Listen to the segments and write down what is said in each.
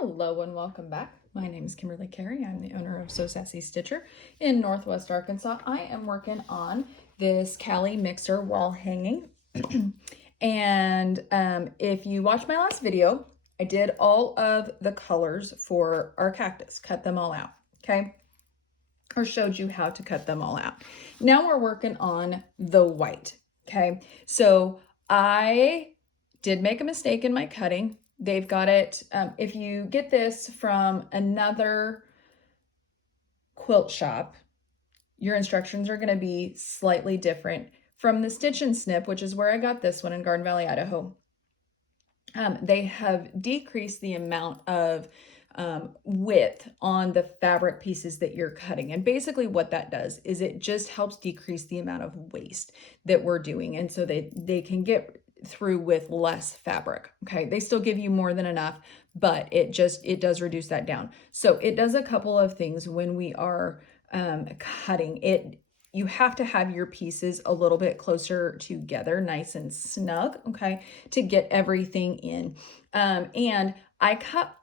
Hello and welcome back. My name is Kimberly Carey. I'm the owner of So Sassy Stitcher in Northwest Arkansas. I am working on this Cali mixer wall hanging. And if you watched my last video, I did all of the colors for our cactus, cut them all out, okay? Or showed you how to cut them all out. Now we're working on the white, okay? So I did make a mistake in my cutting. They've got it, if you get this from another quilt shop, your instructions are going to be slightly different. From the Stitch and Snip, which is where I got this one in Garden Valley, Idaho, they have decreased the amount of width on the fabric pieces that you're cutting. And basically what that does is it just helps decrease the amount of waste that we're doing. And so they can get through with less fabric. Okay, they still give you more than enough, but it does reduce that down. So it does a couple of things when we are cutting it. You have to have your pieces a little bit closer together, nice and snug, okay, to get everything in. And I cut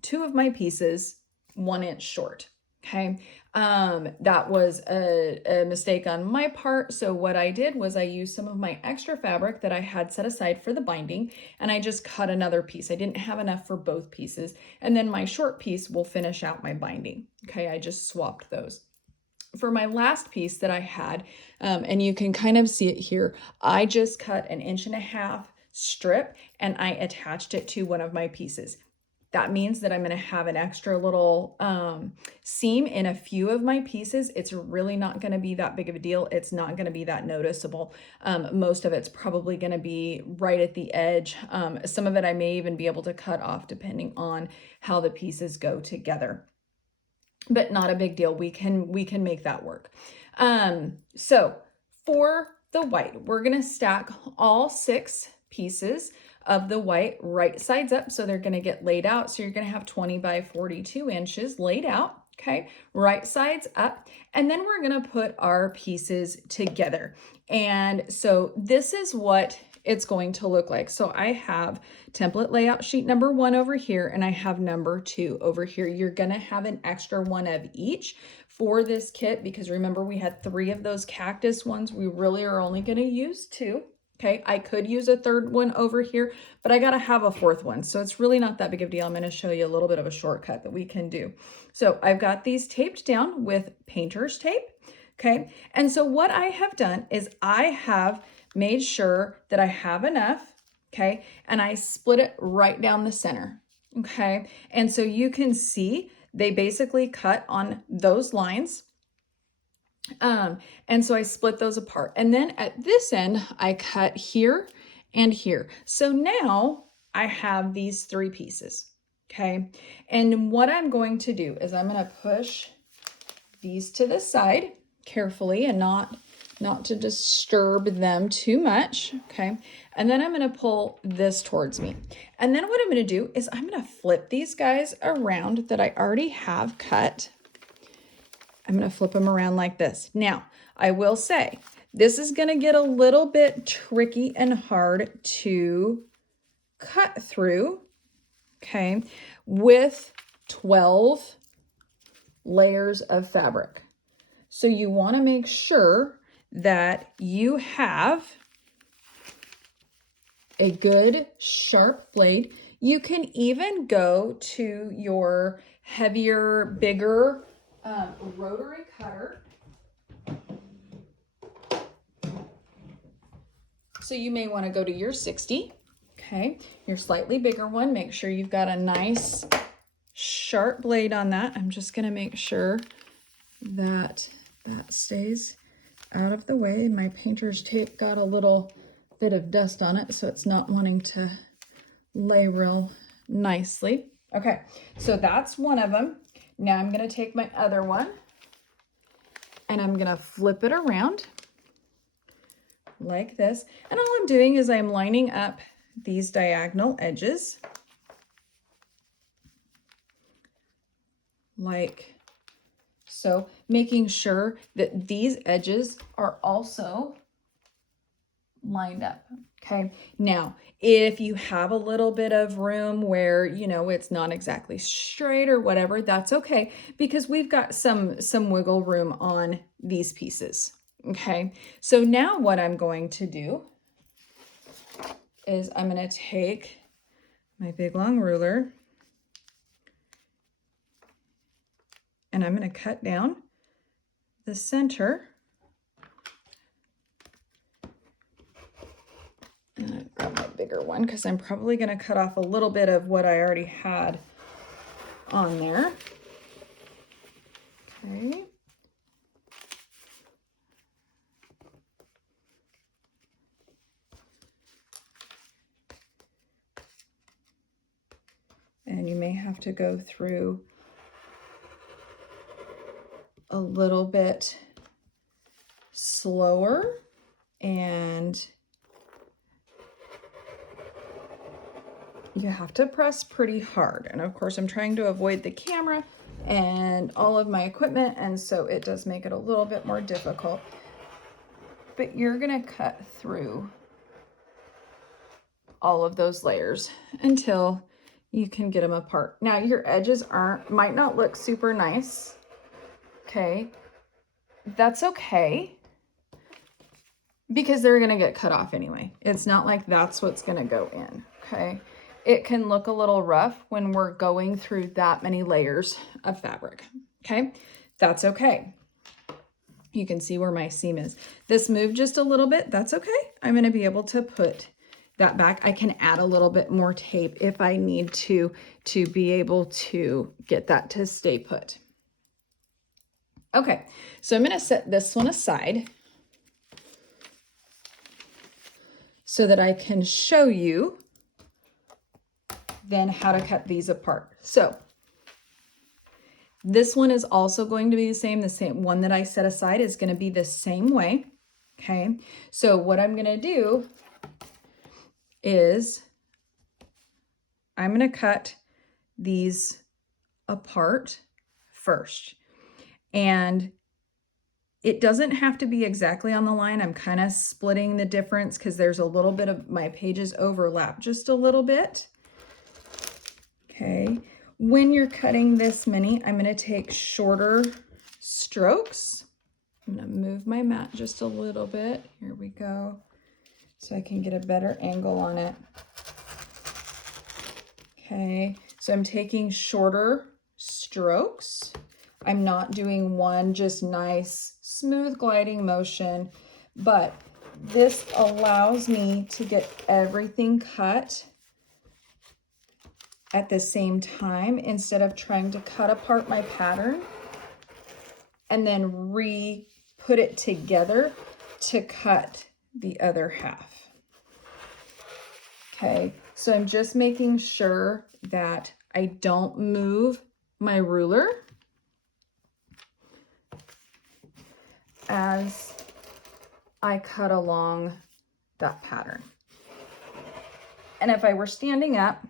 two of my pieces 1 inch short. Okay, that was a mistake on my part. So what I did was I used some of my extra fabric that I had set aside for the binding, and I just cut another piece. I didn't have enough for both pieces. And then my short piece will finish out my binding. Okay, I just swapped those. For my last piece that I had, and you can kind of see it here, I just cut 1.5 inch strip and I attached it to one of my pieces. That means that I'm going to have an extra little seam in a few of my pieces. It's really not going to be that big of a deal. It's not going to be that noticeable. Most of it's probably going to be right at the edge. Some of it I may even be able to cut off depending on how the pieces go together. But not a big deal. We can make that work. So for the white, we're going to stack all 6 pieces of the white right sides up. So they're going to get laid out. So you're going to have 20 by 42 inches laid out. Okay, right sides up. And then we're going to put our pieces together. And so this is what it's going to look like. So I have template layout sheet number 1 over here, and I have number 2 over here. You're going to have an extra one of each for this kit because remember we had 3 of those cactus ones. We really are only going to use 2. Okay, I could use a 3rd one over here, but I got to have a 4th one. So it's really not that big of a deal. I'm going to show you a little bit of a shortcut that we can do. So I've got these taped down with painter's tape. Okay, and so what I have done is I have made sure that I have enough, okay, and I split it right down the center, okay? And so you can see they basically cut on those lines. And so I split those apart. And then at this end, I cut here and here. So now I have these 3 pieces, okay? And what I'm going to do is I'm going to push these to the side carefully and not to disturb them too much, okay? And then I'm going to pull this towards me. And then what I'm going to do is I'm going to flip these guys around that I already have cut. I'm going to flip them around like this. Now, I will say, this is going to get a little bit tricky and hard to cut through, okay, with 12 layers of fabric. So you want to make sure that you have a good sharp blade. You can even go to your heavier, bigger rotary cutter. So you may want to go to your 60, okay, your slightly bigger one. Make sure you've got a nice sharp blade on that. I'm just going to make sure that that stays out of the way. My painter's tape got a little bit of dust on it, so it's not wanting to lay real nicely. Okay, so that's one of them. Now I'm going to take my other one and I'm going to flip it around like this. And all I'm doing is I'm lining up these diagonal edges like so, making sure that these edges are also lined up. Okay, now if you have a little bit of room where, you know, it's not exactly straight or whatever, that's okay, because we've got some wiggle room on these pieces. Okay, so now what I'm going to do is I'm going to take my big long ruler and I'm going to cut down the center. And I grab my bigger one because I'm probably going to cut off a little bit of what I already had on there. Okay. And you may have to go through a little bit slower, and you have to press pretty hard. And of course, I'm trying to avoid the camera and all of my equipment, and so it does make it a little bit more difficult. But you're gonna cut through all of those layers until you can get them apart. Now your edges might not look super nice. Okay, that's okay, because they're gonna get cut off anyway. It's not like that's what's gonna go in, okay? It can look a little rough when we're going through that many layers of fabric, okay? That's okay. You can see where my seam is. This moved just a little bit, that's okay. I'm gonna be able to put that back. I can add a little bit more tape if I need to be able to get that to stay put. Okay, so I'm gonna set this one aside so that I can show you then how to cut these apart. So this one is also going to be the same one that I set aside is going to be the same way. Okay, so what I'm going to do is I'm going to cut these apart first, and it doesn't have to be exactly on the line. I'm kind of splitting the difference because there's a little bit of my pages overlap just a little bit. Okay, when you're cutting this many, I'm going to take shorter strokes. I'm going to move my mat just a little bit. Here we go. So I can get a better angle on it. Okay, so I'm taking shorter strokes. I'm not doing one just nice, smooth gliding motion, but this allows me to get everything cut at the same time instead of trying to cut apart my pattern and then re-put it together to cut the other half. Okay, so I'm just making sure that I don't move my ruler as I cut along that pattern. And if I were standing up,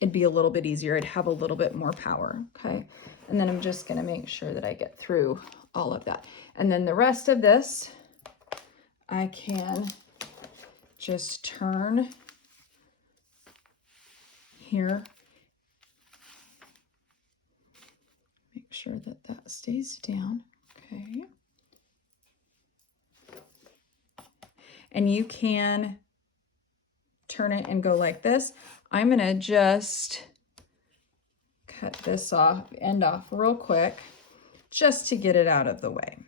it'd be a little bit easier. I'd have a little bit more power, okay? And then I'm just gonna make sure that I get through all of that. And then the rest of this, I can just turn here. Make sure that that stays down, okay? And you can turn it and go like this. I'm gonna just cut this end off real quick, just to get it out of the way.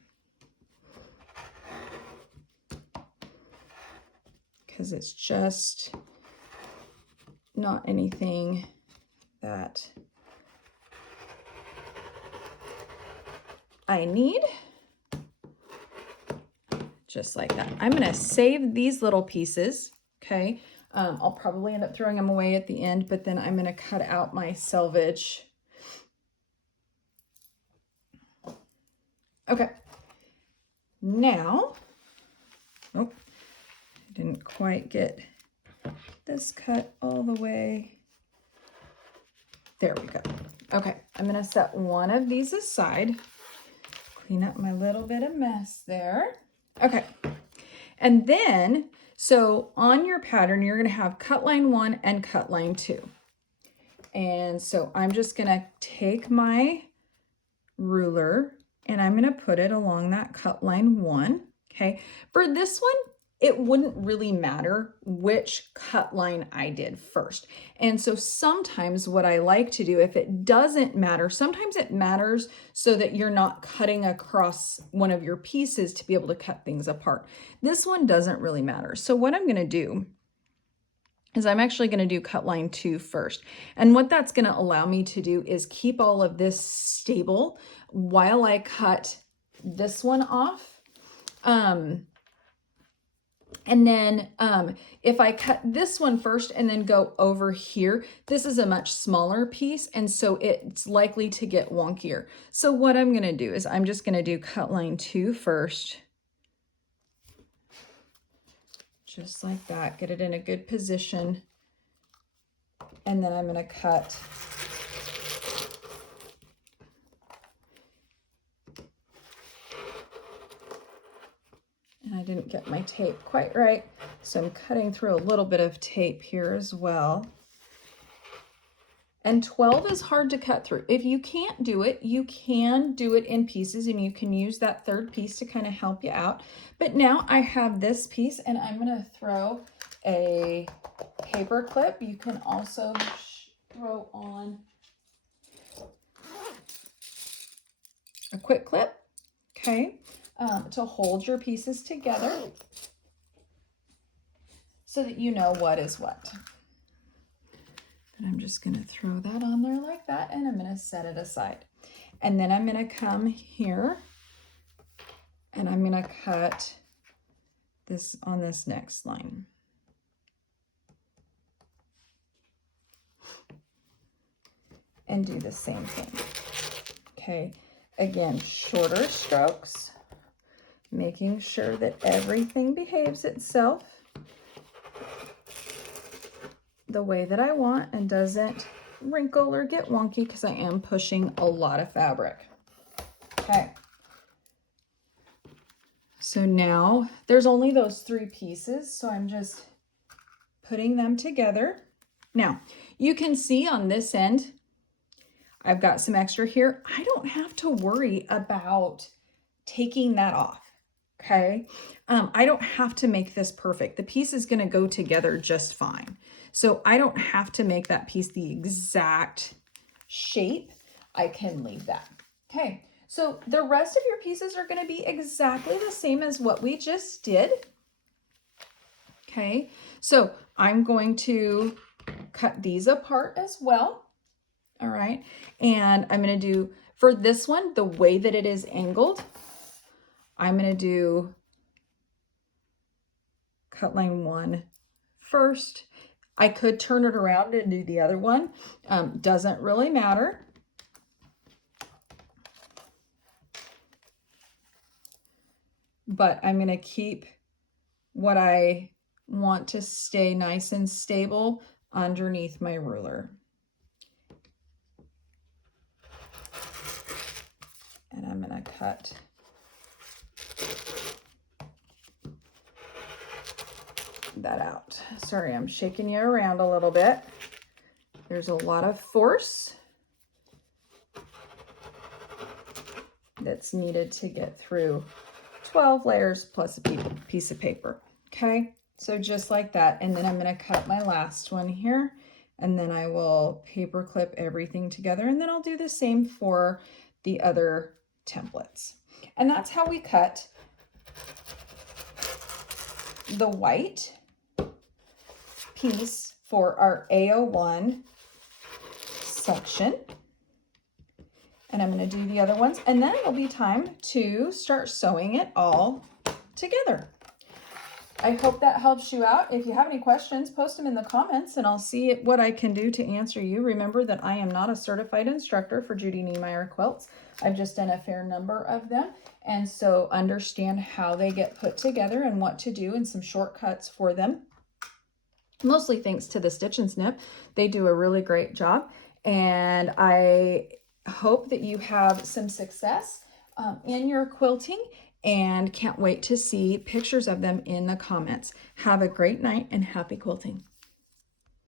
Because it's just not anything that I need. Just like that. I'm gonna save these little pieces, okay? I'll probably end up throwing them away at the end, but then I'm gonna cut out my selvage. Okay, now, oh, I didn't quite get this cut all the way. There we go. Okay, I'm gonna set one of these aside, clean up my little bit of mess there. Okay, and then So on your pattern, you're going to have cut line 1 and cut line 2. And so I'm just going to take my ruler and I'm going to put it along that cut line 1. Okay. For this one, it wouldn't really matter which cut line I did first. And so sometimes what I like to do, if it doesn't matter, sometimes it matters so that you're not cutting across one of your pieces to be able to cut things apart. This one doesn't really matter. So what I'm going to do is I'm actually going to do cut line 2 first. And what that's going to allow me to do is keep all of this stable while I cut this one off. And then if I cut this one first and then go over here, this is a much smaller piece, and so it's likely to get wonkier. So what I'm going to do is I'm just going to do cut line 2 first. Just like that, get it in a good position. And then I'm going to cut and I didn't get my tape quite right, so I'm cutting through a little bit of tape here as well. And 12 is hard to cut through. If you can't do it, you can do it in pieces and you can use that third piece to kind of help you out. But now I have this piece and I'm going to throw a paper clip. You can also throw on a quick clip, okay, to hold your pieces together so that you know what is what. And I'm just going to throw that on there like that, and I'm going to set it aside. And then I'm going to come here and I'm going to cut this on this next line. And do the same thing. Okay, again, shorter strokes, making sure that everything behaves itself the way that I want and doesn't wrinkle or get wonky because I am pushing a lot of fabric. Okay. So now there's only those 3 pieces, so I'm just putting them together. Now, you can see on this end, I've got some extra here. I don't have to worry about taking that off. Okay. I don't have to make this perfect. The piece is going to go together just fine. So I don't have to make that piece the exact shape. I can leave that. Okay. So the rest of your pieces are going to be exactly the same as what we just did. Okay. So I'm going to cut these apart as well. All right. And I'm going to do, for this one, the way that it is angled, I'm going to do cut line 1 first. I could turn it around and do the other one. Doesn't really matter. But I'm going to keep what I want to stay nice and stable underneath my ruler. And I'm going to cut that out. Sorry, I'm shaking you around a little bit. There's a lot of force that's needed to get through 12 layers plus a piece of paper. Okay, so just like that. And then I'm going to cut my last one here, and then I will paper clip everything together, and then I'll do the same for the other templates. And that's how we cut the white piece for our A01 section. And I'm going to do the other ones, and then it'll be time to start sewing it all together. I hope that helps you out. If you have any questions, post them in the comments and I'll see what I can do to answer you. Remember that I am not a certified instructor for Judy Niemeyer quilts. I've just done a fair number of them, and so understand how they get put together and what to do and some shortcuts for them. Mostly thanks to the Stitch and Snip. They do a really great job, and I hope that you have some success in your quilting, and can't wait to see pictures of them in the comments. Have a great night and happy quilting.